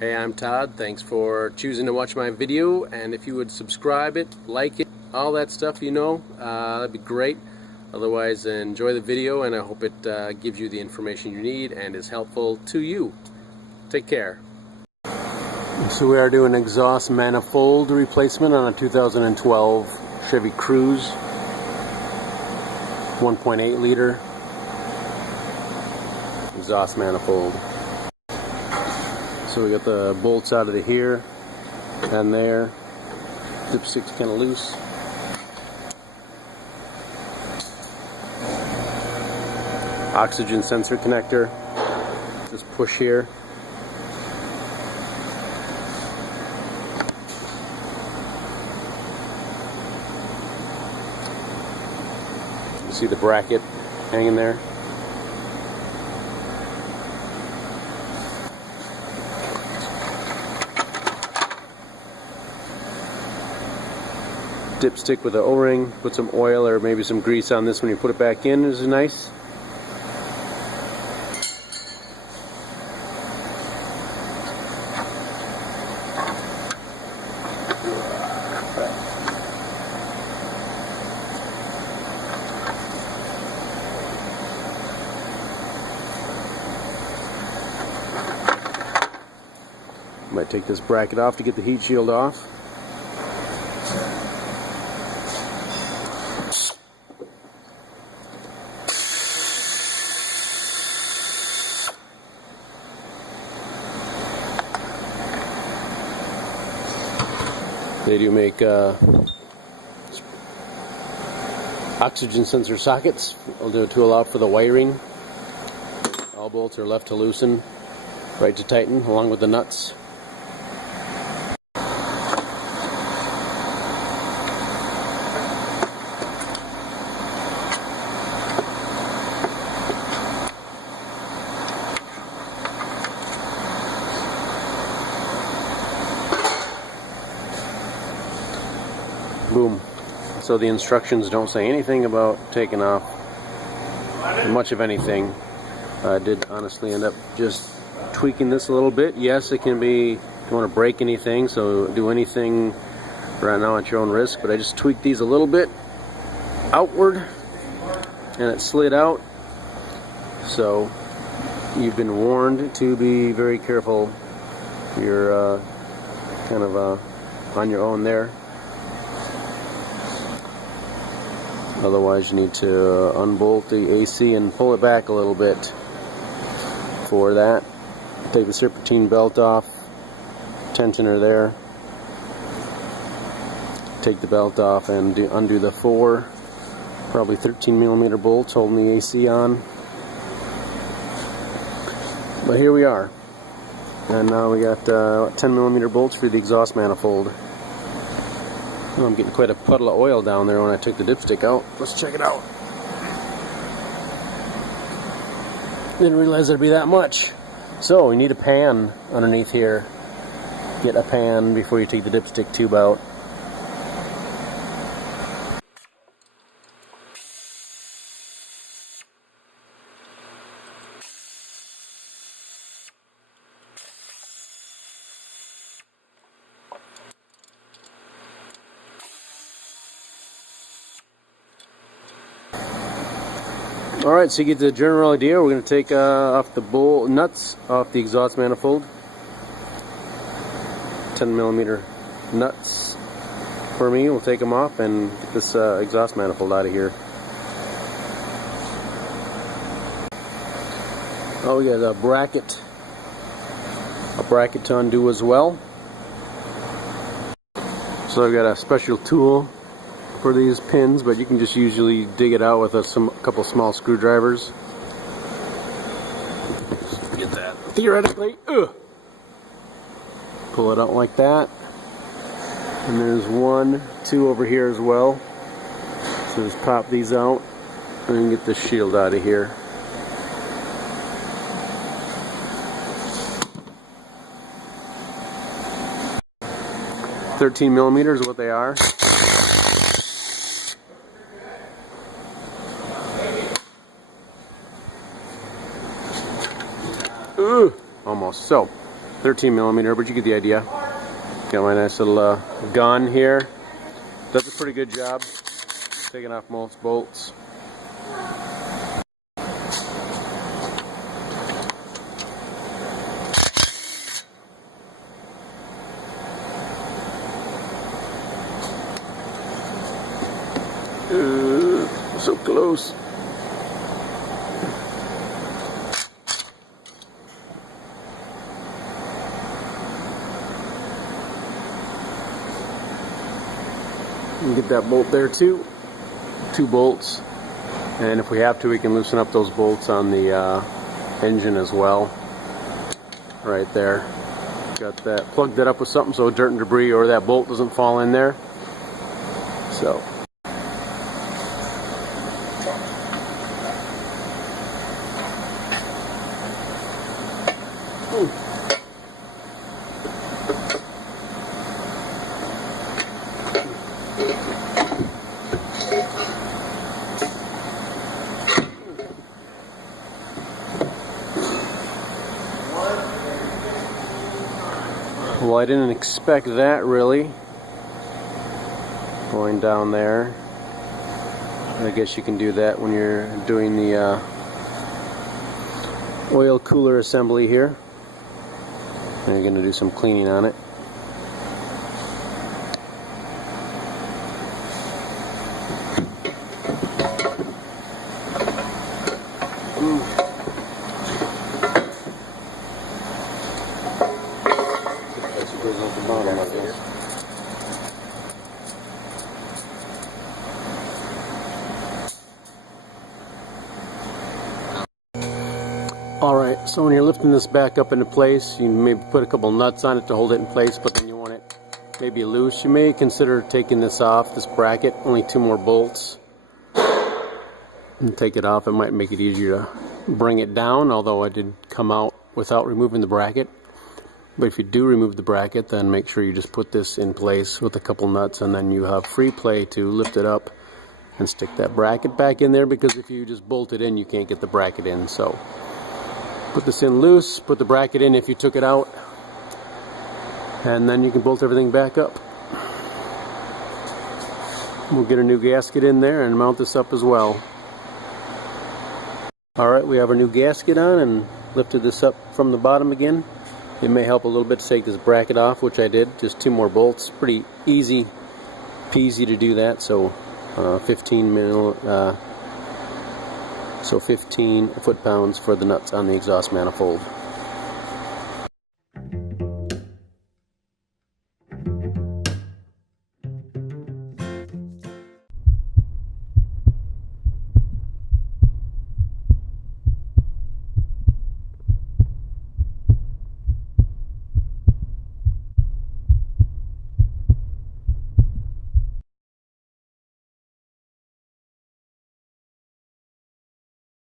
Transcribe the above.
Hey, I'm Todd. Thanks for choosing to watch my video, and if you would subscribe it, like it, all that stuff, that'd be great. Otherwise, enjoy the video, and I hope it gives you the information you need and is helpful to you. Take care. So we are doing exhaust manifold replacement on a 2012 Chevy Cruze 1.8 liter exhaust manifold. So we got the bolts out of here and there. Dipstick's kind of loose. Oxygen sensor connector. Just push here. You see the bracket hanging there. Dipstick with an O-ring. Put some oil or maybe some grease on this when you put it back in. Is nice. Might take this bracket off to get the heat shield off. They do make oxygen sensor sockets to allow for the wiring. All bolts are left to loosen, right to tighten, along with the nuts. Boom. So the instructions don't say anything about taking off much of anything. I did honestly end up just tweaking this a little bit. Yes, it can be, don't want to break anything, so do anything right now at your own risk, but I just tweaked these a little bit outward and it slid out. So you've been warned to be very careful. You're kind of on your own there. Otherwise, you need to unbolt the AC and pull it back a little bit. For that, take the serpentine belt off, tensioner there. Take the belt off and undo the four, probably 13mm bolts holding the AC on. But here we are. And now we got 10mm bolts for the exhaust manifold. Oh, I'm getting quite a puddle of oil down there when I took the dipstick out. Let's check it out. Didn't realize there'd be that much. So we need a pan underneath here. Get a pan before you take the dipstick tube out. Alright, so you get the general idea. We're going to take off the nuts off the exhaust manifold. 10mm nuts for me. We'll take them off and get this exhaust manifold out of here. Oh, we got a bracket to undo as well. So I've got a special tool for these pins, but you can just usually dig it out with a couple small screwdrivers. Get that theoretically. Pull it out like that. And there's 1, 2 over here as well. So just pop these out and get the shield out of here. $13mm is what they are. Almost. So 13 millimeter, but you get the idea. Got my nice little gun here. Does a pretty good job taking off most bolts. So close. You can get that bolt there too. 2 bolts, and if we have to, we can loosen up those bolts on the engine as well. Right there. Got that. Plugged that up with something so dirt and debris or that bolt doesn't fall in there. So. Well, I didn't expect that really, going down there. I guess you can do that when you're doing the oil cooler assembly here. And you're going to do some cleaning on it. Alright, so when you're lifting this back up into place, you maybe put a couple nuts on it to hold it in place, but then you want it maybe loose. You may consider taking this off, this bracket, only 2 more bolts, and take it off. It might make it easier to bring it down, although I did come out without removing the bracket. But if you do remove the bracket, then make sure you just put this in place with a couple nuts, and then you have free play to lift it up and stick that bracket back in there, because if you just bolt it in, you can't get the bracket in. So put this in loose, put the bracket in if you took it out, and then you can bolt everything back up. We'll get a new gasket in there and mount this up as well. Alright, we have our new gasket on and lifted this up from the bottom again. It may help a little bit to take this bracket off, which I did. Just 2 more bolts. Pretty easy peasy to do that. So 15 foot-pounds for the nuts on the exhaust manifold.